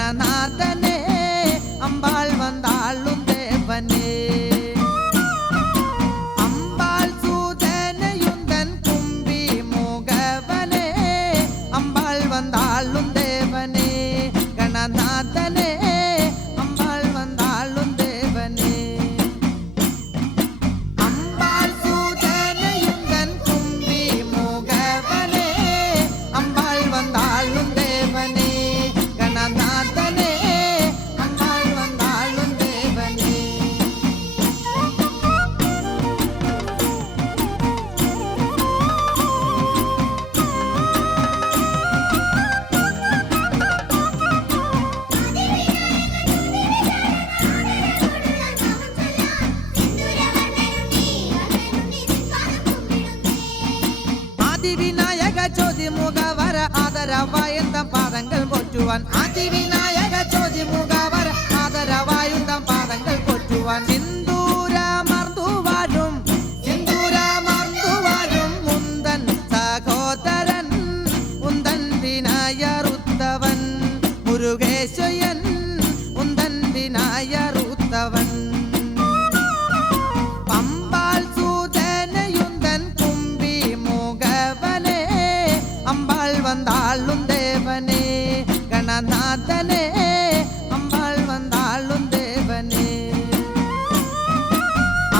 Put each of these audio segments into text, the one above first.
ഗണനാഥനെ അമ്പാൾ വന്നാളും ദേവനെ അമ്പാൾ സൂതനയുന്തൻ കുമ്പി മുഖവനെ അമ്പാൾ വന്നാളും ദേവനെ ഗണനാഥനെ അമ്പാൾ വന്നാളും ദേവനെ അമ്പാൾ സൂതനയുന്തൻ കുമ്പി മുഖവനെ അമ്പാൾ വന്നാളും ദേവനെ ഗണനാഥനെ അമ്പാൾ വന്നാളും ദേവനെ അതിവിനായക ചോദ്യമുഖവര ആദരവായുന്തം പാദങ്ങൾ പോറ്റുവാൻ അതിവിനായക ചോദ്യമുഖവര ആദരവായുന്തം പാദങ്ങൾ പോറ്റുവാൻ സിന്ദൂരമർന്നുവാഴും മുന്തൻ സഹോദരൻ ഉന്തൻ വിനായറുത്തവൻ മുരുകേശയൻ ഉന്തൻ വിനായറുത്തവൻ പമ്പാൾ സൂതനയുന്തൻ കുമ്പി മുഖവനെ അമ്പാൾ വന്നാളും ദേവനെ ഗണനാഥനെ അമ്പാൾ വന്നാളും ദേവനെ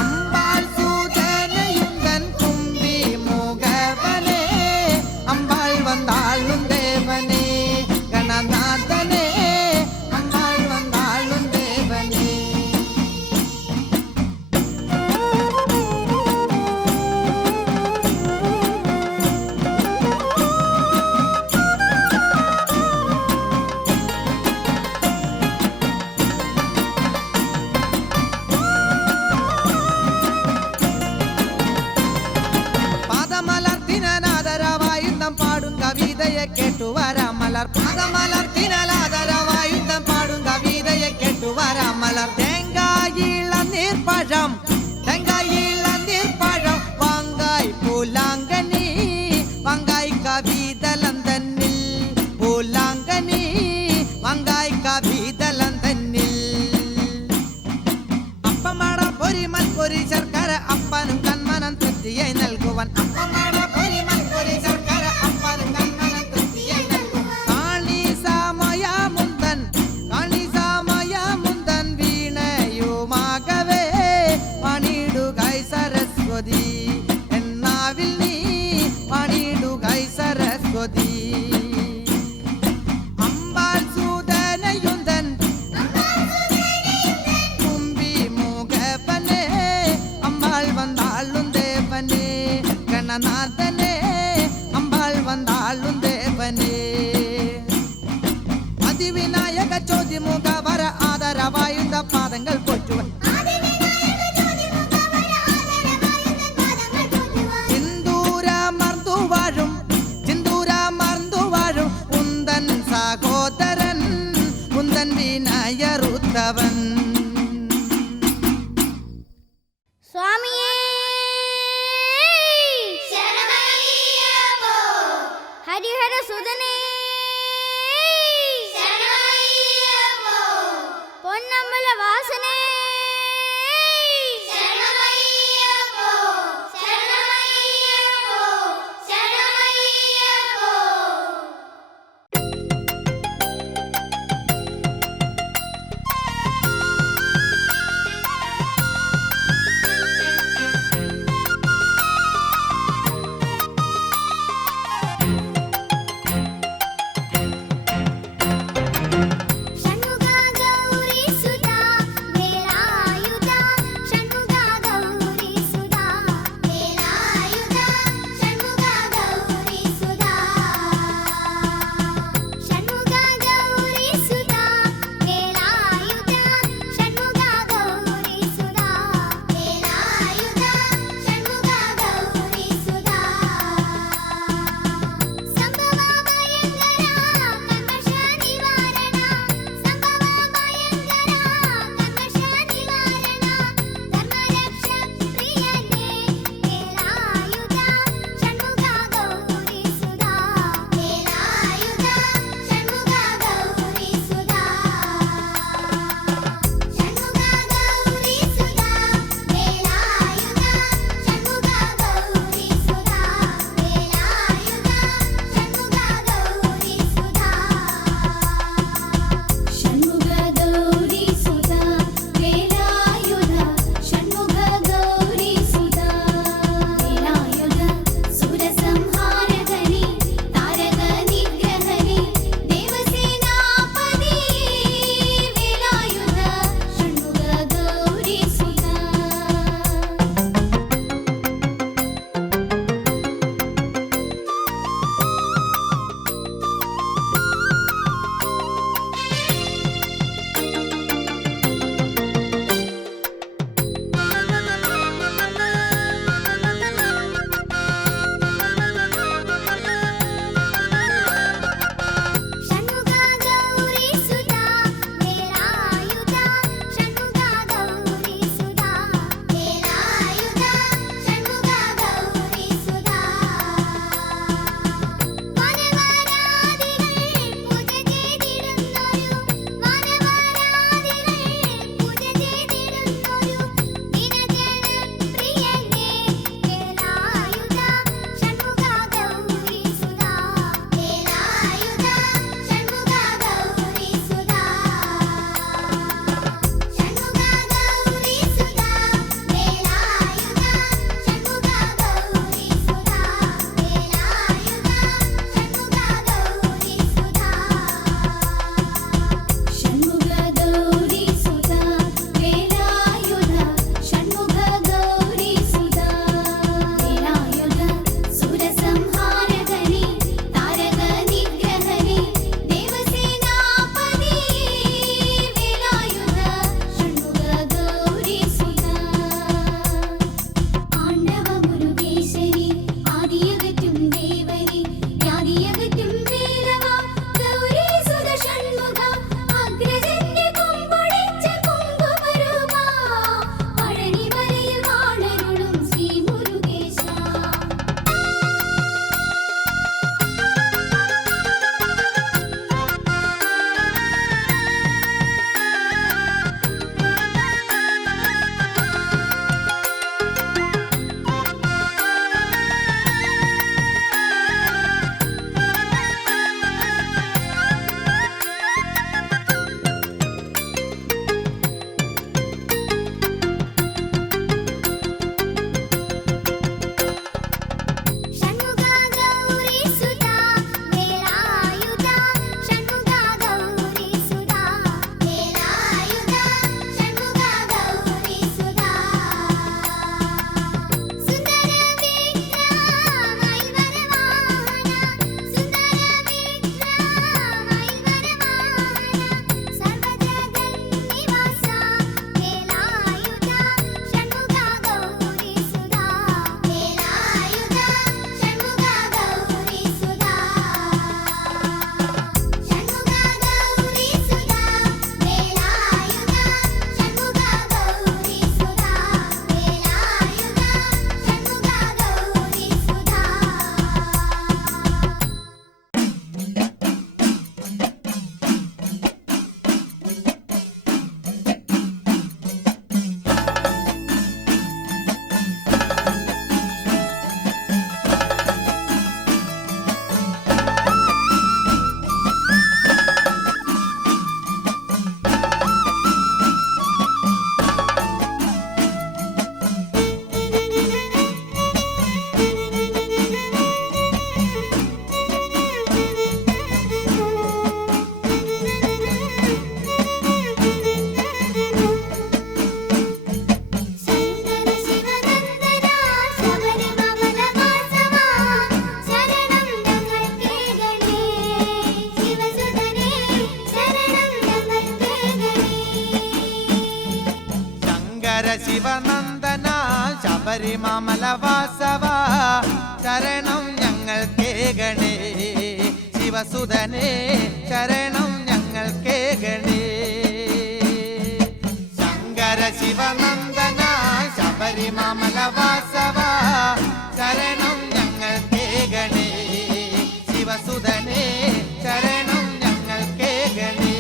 അമ്പാൾ സൂതനയുന്തൻ കുമ്പി മുഖവനെ അമ്പാൾ വന്നാളും ദേവനെ ഗണനാഥനെ അമ്പാൾ വന്നാളും ദേവനെ പാദമലർത്തിനാദരവായുന്തം പാടും കവിതയെ കേട്ടുവരാമലർ പാദമലർത്തിനാദരവായുന്തം പാടും കവിതയെ കേട്ടുവരാമലർ തേങ്കായിള നീർപ്പഴം വാങ്കായ് പൂലാങ്കനി വാങ്കായ് കവിതലം തന്നിൽ പൂലാങ്കനി വാങ്കായ് കവിതലം തന്നിൽ അപ്പമാട പൊരിമൽ പൊരി ശർക്കര അപ്പനും കന്മനം തൃപ്തിയായി നൽകുവാൻ അപ്പമാട പൊരിമൽ പൊരി ശർക്കര അപ്പനും കന്മനം തൃപ്തിയായി നൽകുവാൻ കാണിസാമയ മുന്തൻ വീണയുമാകവേ പണിടുകൈ സരസ്വതി എന്നാവിൽ നീ പണിടുകൈ സരസ്വതി അമ്പാൾ സൂതനയുന്തൻ കുമ്പി മുഖവനെ അമ്പാൾ വന്നാളും ദേവനെ ഗണനാഥനെ അമ്പാൾ വന്നാളും ദേവനെ അതിവിനായക ചോദ്യമുഖവര ആദരവായുധ പാദങ്ങൾ പോറ്റുവൻ ചിന്തൂരമർന്നുവാഴും ഉന്തൻ സഹോദരൻ ഉന്തൻ വിനായറുത്തവൻ സ്വാമിയേ ശരണമയ്യപ്പോ ഹരിഹര സുതനേ ശരണമയ്യപ്പോ പൊന്നമ്പല വാസനേ ശരണമയ്യപ്പോ ശരണമയ്യപ്പോ ശരണമയ്യപ്പോ ശിവനന്ദന ശബരിമല വാസവ ശരണം ഞങ്ങൾ കേകണേ ശിവസുതനേ ശരണം ഞങ്ങൾ കേകണേ ശങ്കര ശിവനന്ദന ശബരിമല വാസവ ശരണം ഞങ്ങൾ കേകണേ ശിവസുതനേ ശരണം ഞങ്ങൾ കേകണേ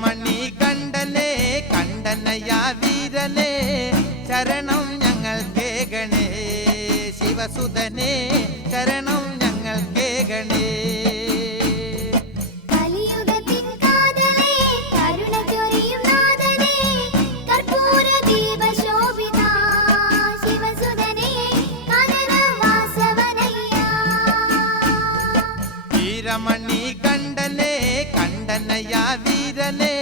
മണി കണ്ടനെ കണ്ടനയ വീരനെ ശരണം ഞങ്ങൾ കേകണേ ശിവസുതനേ ശരണം ഞങ്ങൾ കേകണേ മണി കണ്ടനെ കണ്ടനയ വീരനെ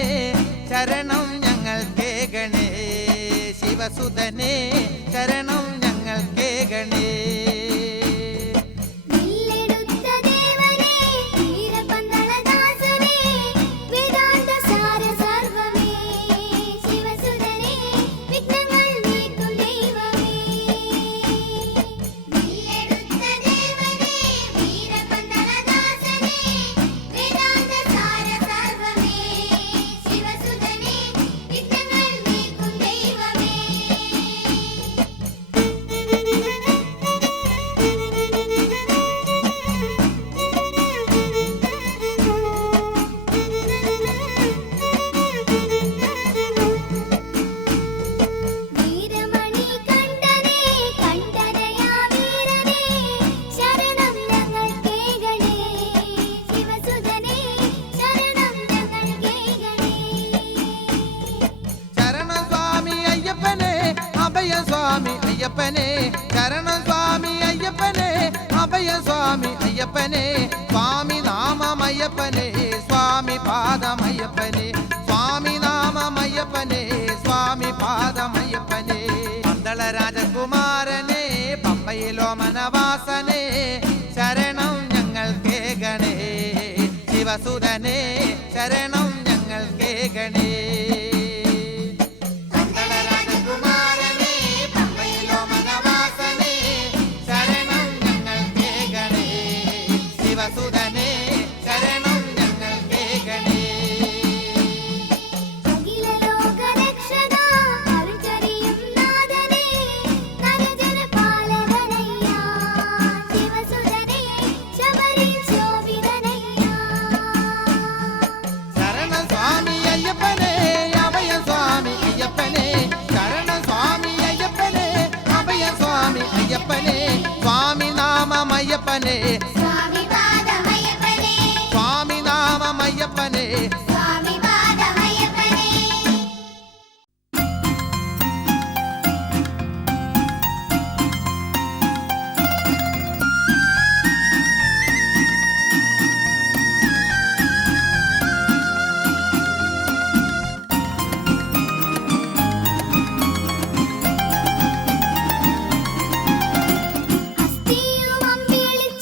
ശരണം ഞങ്ങൾ കേകണേ ശിവസുതനേ ശരണം ഞങ്ങൾ കേകണേ സ്വാമി അയ്യപ്പനെ ശരണം സ്വാമി അയ്യപ്പനെ അഭയ സ്വാമി അയ്യപ്പനെ സ്വാമി നാമമയ്യപ്പനെ സ്വാമി പാദമയ്യപ്പനെ സ്വാമി നാമമയ്യപ്പനെ സ്വാമി പാദമയ്യപ്പനെ പന്തള രാജകുമാരനെ പമ്പയിലോ മനവാസനെ ശരണം ഞങ്ങൾ കേകണേ ശിവസുതനേ ശരണം ഞങ്ങൾ കേകണേ ശിവസുതനേ ശരണം ഞങ്ങൾ കേകണേ ശരണം സ്വാമി അയ്യപ്പനെ അഭയ സ്വാമി അയ്യപ്പനെ ശരണം സ്വാമി അയ്യപ്പനെ അഭയ സ്വാമി അയ്യപ്പനെ സ്വാമി നാമമയ്യപ്പനെ സ്വാമി നാമമയ്യപ്പനെ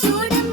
ചൂടും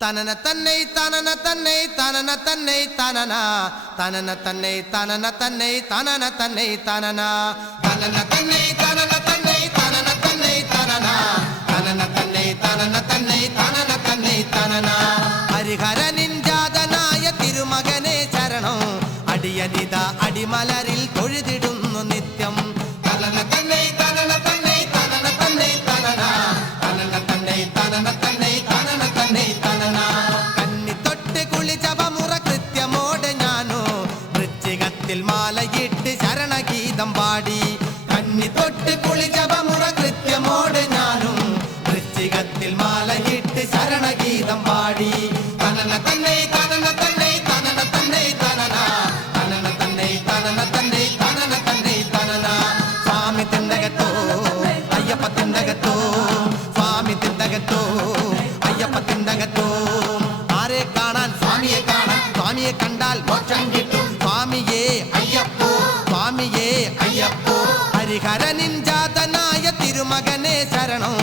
തനന തന്നൈ തനന തന്നൈ തനന തന്നൈ തനന തനന തന്നൈ തനന തന്നൈ തനന തന്നൈ തനന തനന തന്നൈ തനന തന്നൈ തനന തന്നൈ തനന തനന തന്നൈ തനന തന്നൈ തനന തന്നൈ തനന ഹരിഹരനിൻ ജാതനായ തിരുമകനെ ശരണം അടിയനിത അടിമലരിൽ തൊഴുതിടുന്നു നിത്യം തനന തന്നൈ തനന തന്നൈ തനന തന്നൈ തനന തനന തന്നൈ തനന തന്നൈ തനന തന്നൈ തനന കന്നി തൊട്ട് കുളിച്ചവമുറ കൃത്യമോടെ ഞാനോ വൃശ്ചികത്തിൽ മാലയിട്ട് ശരണഗീതം പാടി കന്നി തൊട്ട് കുളിച്ചവമുറ കൃത്യമോടെ ഞാനും വൃശ്ചികത്തിൽ മാലയിട്ട് ശരണഗീതം പാടി തനന തന്നൈ തനന തന്നൈ തനന തന്നൈ തനന തനന തന്നൈ തനന തന്നൈ തനന തന്നൈ തനന സ്വാമി തിണ്ടകത്തോ അയ്യപ്പ തിണ്ടകത്തോ സ്വാമി തിണ്ടകത്തോ അയ്യപ്പ തിണ്ടകത്തോ ആരെ കാണാൻ സ്വാമിയെ കാണാൻ സ്വാമിയെ കണ്ടാൽ മോക്ഷം കിട്ടും സ്വാമിയേ അയ്യപ്പോ സ്വാമിയേ അയ്യപ്പോ ഹരിഹരനിൻ ജാതനായ തിരുമകനെ ശരണം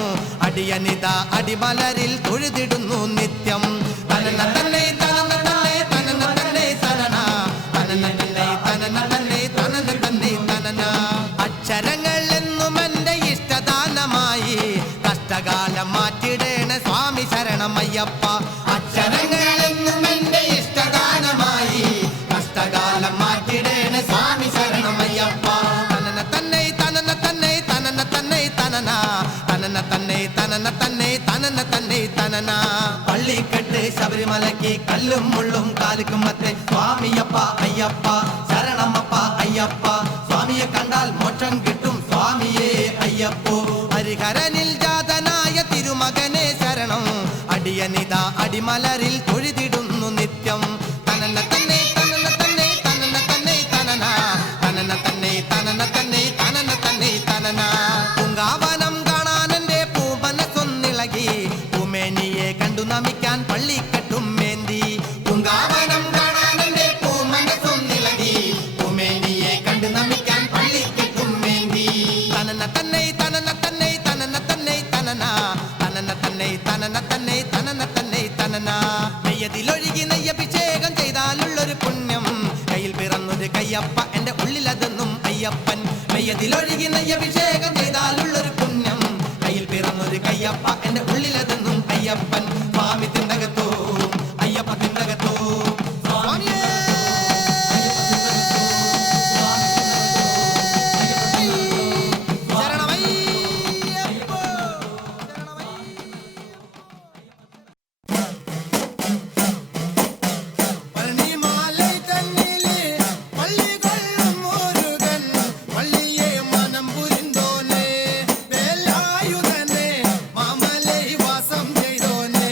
അടിയനിത അടിമലരിൽ തൊഴുതിടുന്നു നിത്യം തനന തന്നൈ തനന തന്നൈ തനന തന്നൈ തനന തനന തന്നൈ തനന തന്നൈ തനന തന്നൈ തനന അക്ഷരങ്ങൾ എന്നും എന്റെ ഇഷ്ടദാനമായി കഷ്ടകാലം മാറ്റിടേണ സ്വാമി ശരണമയ്യപ്പ അക്ഷരങ്ങൾ എന്നും എന്റെ ഇഷ്ടദാനമായി കഷ്ടകാലം മാറ്റിടേണ സ്വാമി ശരണമയ്യപ്പ തനന തന്നൈ തനന തന്നൈ തനന തന്നൈ തനന തനന തന്നൈ തനന തന്നൈ തനന തന്നൈ തനന പള്ളിക്കെട്ട് ശബരിമലയ്ക്ക് കല്ലും മുള്ളും കാലിക്കുമത്തെ സ്വാമിയപ്പ അയ്യപ്പ ശരണമപ്പ അയ്യപ്പ സ്വാമിയെ കണ്ടാൽ മോക്ഷം കിട്ടും സ്വാമിയേ അയ്യപ്പോ ഹരിഹരനിൽ ജാതനായ തിരുമകനെ ശരണം അടിയനിത അടിമലരിൽ തൊഴുതിടുന്നു നിത്യം തനന തന്നൈ തനന തന്നൈ തനന തന്നൈ തനന തനന തന്നൈ തനന തന്നൈ തനന തന്നൈ തനന പൂങ്കാവനം കാണാൻ എന്റെ പൂമനസ്സൊന്നിളകി പൂമേനിയെ കണ്ടു നമിക്കാൻ പള്ളിക്കെട്ടും മേന്തി പൂങ്കാവനം കാണാൻ എന്റെ പൂമനസ്സൊന്നിളകി പൂമേനിയെ കണ്ടു നമിക്കാൻ പള്ളിക്കെട്ടും മേന്തി തനന തന്നൈ തനന തന്നൈ തനന തന്നൈ തനന തനന തന്നൈ തനന തന്നൈ തനന തന്നൈ തനന നെയ്യതിലൊഴുകി നെയ്യഭിഷേകം ചെയ്താലുള്ളൊരു പുണ്യം കയ്യിൽ പിറന്നൊരു കയ്യപ്പ എന്റെ ഉള്ളിലതെന്നും അയ്യപ്പൻ നെയ്യതിലൊഴുകി നെയ്യഭിഷേകം ചെയ്താലുള്ളൊരു പുണ്യം കയ്യിൽ പിറന്നൊരു കയ്യപ്പ എന്റെ ഉള്ളിലതെന്നും അയ്യപ്പൻ സ്വാമി തിണ്ടകത്തോ അയ്യപ്പ തിണ്ടകത്തോ സ്വാമിയേ ശരണമയ്യപ്പോ പഴനിമാലൈ തന്നിലെ പള്ളി കൊള്ളും മുരുകൻ പള്ളിയെ മനം പുരിന്തോനെ വേലായുധനെ മാമലൈ വാസം ചെയ്തോനെ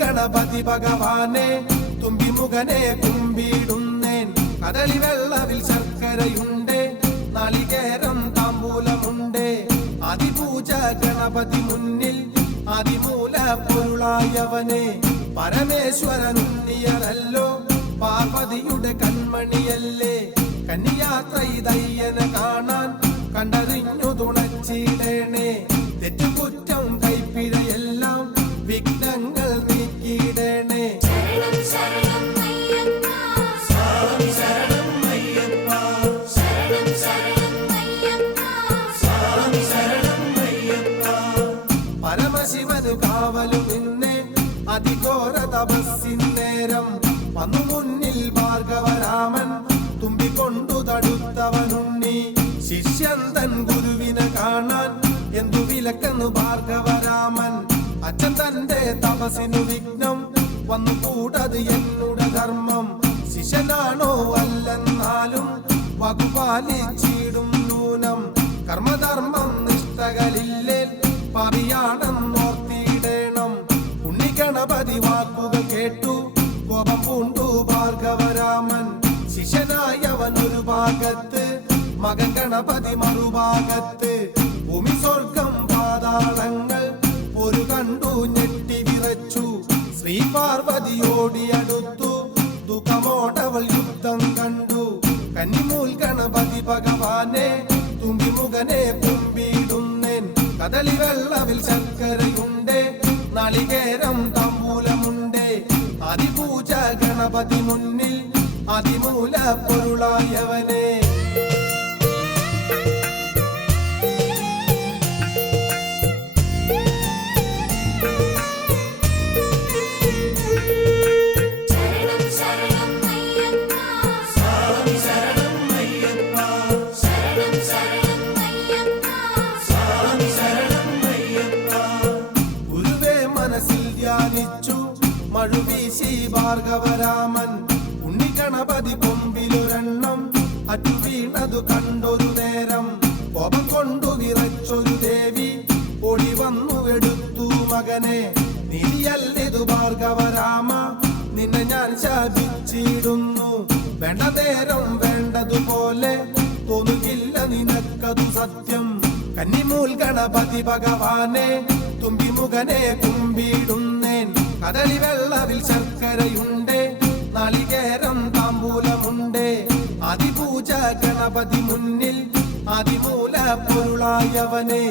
ഗണപതി ഭഗവാനെ തുമ്പിമുഖനെ കുമ്പിടുന്നേൻ. കദളി വെള്ളവിൽ ശർക്കരയുണ്ട്, നാളികേരം താമ്പൂലമുണ്ട്. അതിപൂജ ഗണപതി മുന്നിൽ അതിമൂല പൊരുളായവനെ. പരമേശ്വരനുണ്ണിയനല്ലോ പാർവതിയുടെ കൺമണിയല്ലേ. കന്യാത്ര ഇതയ്യനെ കാണാൻ കണ്ടറിഞ്ഞു തുണച്ചിടേണേ. തെറ്റുകുറ്റം കൈപ്പിഴയെല്ലാം വിഘ്നങ്ങൾ നീക്കിയിടേണേ. പരമശിവന് കാവലു നിന്നെ അതിഘോര തപസ്സിന്നേരം വന്നു മുന്നിൽ ഭാർഗവരാമൻ തുമ്പിക്കൊണ്ടു തടുത്തവനുണ്ണി. ശിഷ്യൻ തൻ ഗുരുവിനെ കാണാൻ എന്തു വിലക്കെന്നു ഭാർഗവരാമൻ. അച്ഛൻ തന്റെ തപസ്സിനു വിഘ്നം വന്നു കൂടത് എന്നുടെ ധർമ്മം. ശിഷ്യനാണോ അല്ലെന്നാലും വകുപാലിച്ചിടും നൂനം. കർമ്മധർമ്മം നിഷ്ഠകളില്ലേ പാപിയാണെന്നോർത്തിയിടേണം. ഉണ്ണിഗണപതി വാക്കുകൾ കേട്ടു കോപം പൂണ്ടു ഭാർഗവരാമൻ. ശിഷ്യനായവൻ ഒരു ഭാഗത്ത്, മകൻ ഗണപതി മറുഭാഗത്ത്. ഭൂമി സ്വർഗം പാതാളങ്ങൾ ഒരു കണ്ടു ഞെട്ടി വിറച്ചു. ശ്രീ പാർവതിയോടിയടുത്തു ദുഃഖമോടവൾ യുദ്ധം കണ്ടു. കന്നിമൂൽ ഗണപതി ഭഗവാനെ തുമ്പിമുഖനെ കുമ്പിടുന്നേൻ. കദളി വെള്ളവിൽ ശർക്കരയുണ്ട്, നാളികേരം താമ്പൂലമുണ്ട്. അതിപൂജ ഗണപതി മുന്നിൽ അതിമൂല പൊരുളായവനെ. ഗുരുവേ മനസ്സിൽ ധ്യാനിച്ചു മഴുവീശി ഭാർഗവരാമൻ. ഉണ്ണിഗണപതി കൊമ്പിലൊരെണ്ണം അറ്റു വീണതു കണ്ടൊരു നേരം. കോപം കൊണ്ടു വിറച്ചൊരു ദേവി ഓടി വന്നു എടുത്തു മകനെ. നീയല്ലിതു ഭാർഗവരാമ, നിന്നെ ഞാൻ ശാപിച്ചിടുന്നു. വേണ്ട നേരം വേണ്ടതുപോലെ തോന്നുകില്ല നിനക്കതു സത്യം. കന്നിമൂൽ ഗണപതി ഭഗവാനെ തുമ്പിമുഖനെ കുമ്പിടുന്നേൻ. കദളി വെള്ളവിൽ ശർക്കരയുണ്ട്, നാളികേരം താമ്പൂലമുണ്ട്. അതിപൂജ ഗണപതി മുന്നിൽ അതിമൂല പൊരുളായവനെ.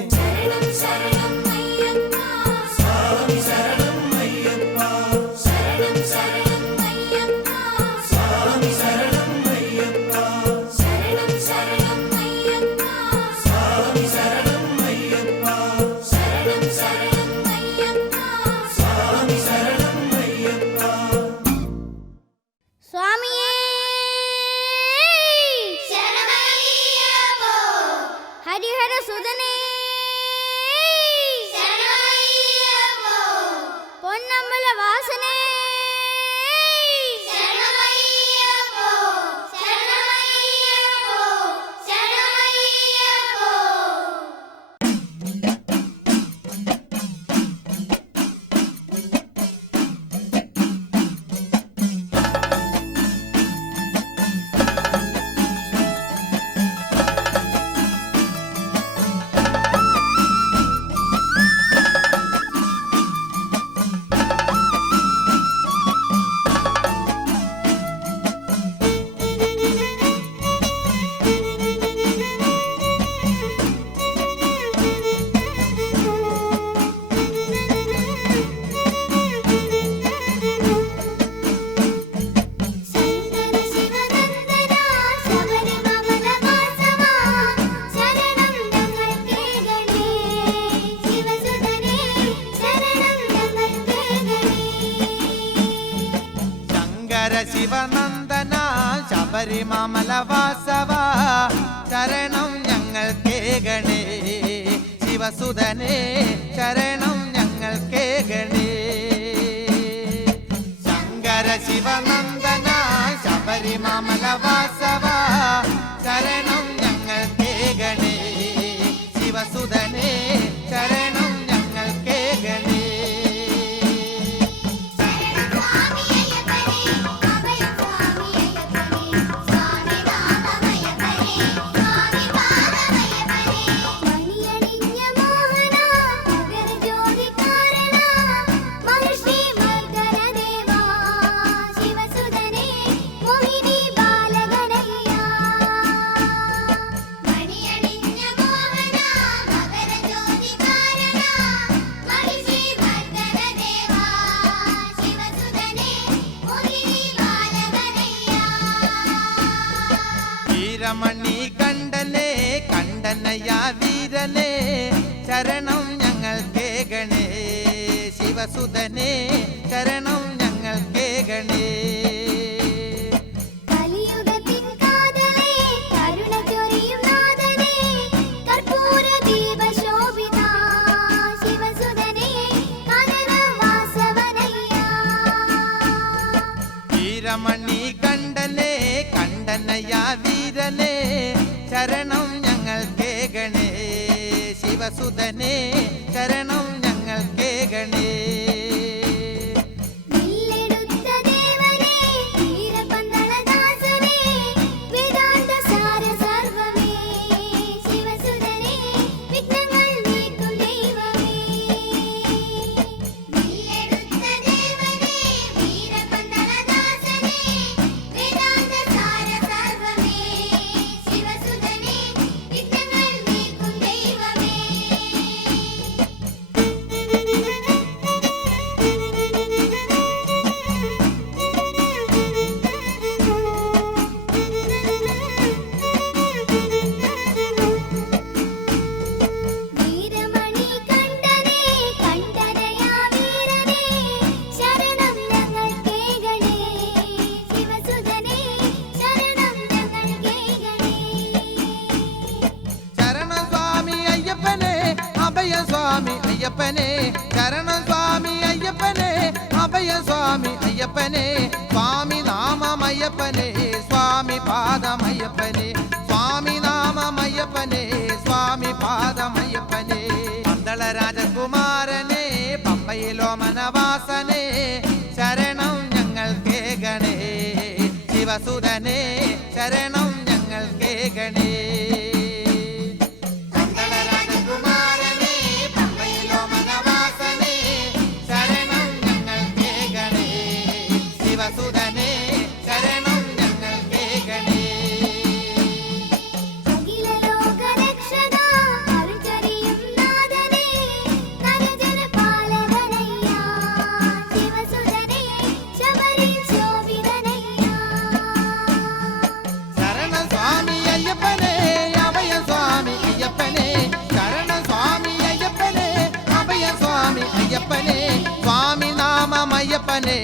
സ്വാമിയേ ശരണമയ്യപ്പോ ഹരിഹര സുതനേ ശരണമയ്യപ്പോ പൊന്നമ്പല വാസനേ ശരണമയ്യപ്പോ ശരണമയ്യപ്പോ ശരണമയ്യപ്പോ ശിവനന്ദന ശബരിമല വാസവ ശരണം ഞങ്ങൾ കേകണേ. ശിവസുതനേ ശരണം ഞങ്ങൾ കേകണേ. ശങ്കര ശിവനന്ദന ശബരിമല വാസവ ശരണം ഞങ്ങൾ കേകണേ. ശിവസുതനേ ശരണം ഞങ്ങൾ കേകണേ. വീരനെ ശരണം ഞങ്ങൾ കേകണേ ശിവസുതനെ ശരണം ഞങ്ങൾ കേകണേ കലിയുഗത്തിൻ കാതലേ കരുണ ചൊരിയും നാഥനേ കർപ്പൂര ദീപശോഭിത ശിവസുതനേ കാനന വാസവനയ്യാ വീരമണി കണ്ഠനെ കണ്ഠനയ വീരനെ ശരണം ഞങ്ങൾ കേകണേ ശിവസുതനെ ശരണം ഞങ്ങൾ കേകണേ വില്ലെടുത്ത ദേവനേ വീരപന്തളദാസനേ വേദാന്ത സാര സർവമേ ശിവസുതനേ വിഘ്നങ്ങൾ നീക്കും ദൈവമേ വില്ലെടുത്ത ദേവനേ വീരപന്തളദാസനേ വേദാന്ത സാര സർവമേ ശിവസുതനേ വിഘ്നങ്ങൾ നീക്കും ദൈവമേ വീരമണി കണ്ഠനേ കണ്ഠനയാ വീരനേ ശരണം ഞങ്ങൾ കേകണേ ശിവസുതനേ ശരണം ഞങ്ങൾ കേകണേ ശരണം സ്വാമി അയ്യപ്പനെ അഭയ സ്വാമി അയ്യപ്പനെ ശരണം സ്വാമി അയ്യപ്പനെ അഭയ സ്വാമി അയ്യപ്പനെ സ്വാമി നാമമയ്യപ്പനെ സ്വാമി പാദമയ്യപ്പനെ സ്വാമി നാമമയ്യപ്പനെ സ്വാമി പാദമയ്യപ്പനെ പന്തള രാജകുമാരനെ പമ്പയിലോ മനവാസനെ ശരണം ഞങ്ങൾ കേകണേ ശിവസുതനെ ശരണം ഞങ്ങൾ കേകണേ പന്തള രാജകുമാരനെ പമ്പയിലോ മനവാസനെ ശരണം ഞങ്ങൾ കേകണേ ശിവസുതനെ ശരണം ഞങ്ങൾ കേകണേ അഖില ലോക രക്ഷക അരുചരിയും നാഥനേ നരജന പാലകനയ്യാ ശിവസുതനേ ശബരി ശോഭിതനയ്യാ ശരണം സ്വാമി അയ്യപ്പനെ അഭയ സ്വാമി അയ്യപ്പനെ ശരണം സ്വാമി അയ്യപ്പനെ അഭയ സ്വാമി അയ്യപ്പനെ സ്വാമി നാമമയ്യപ്പനെ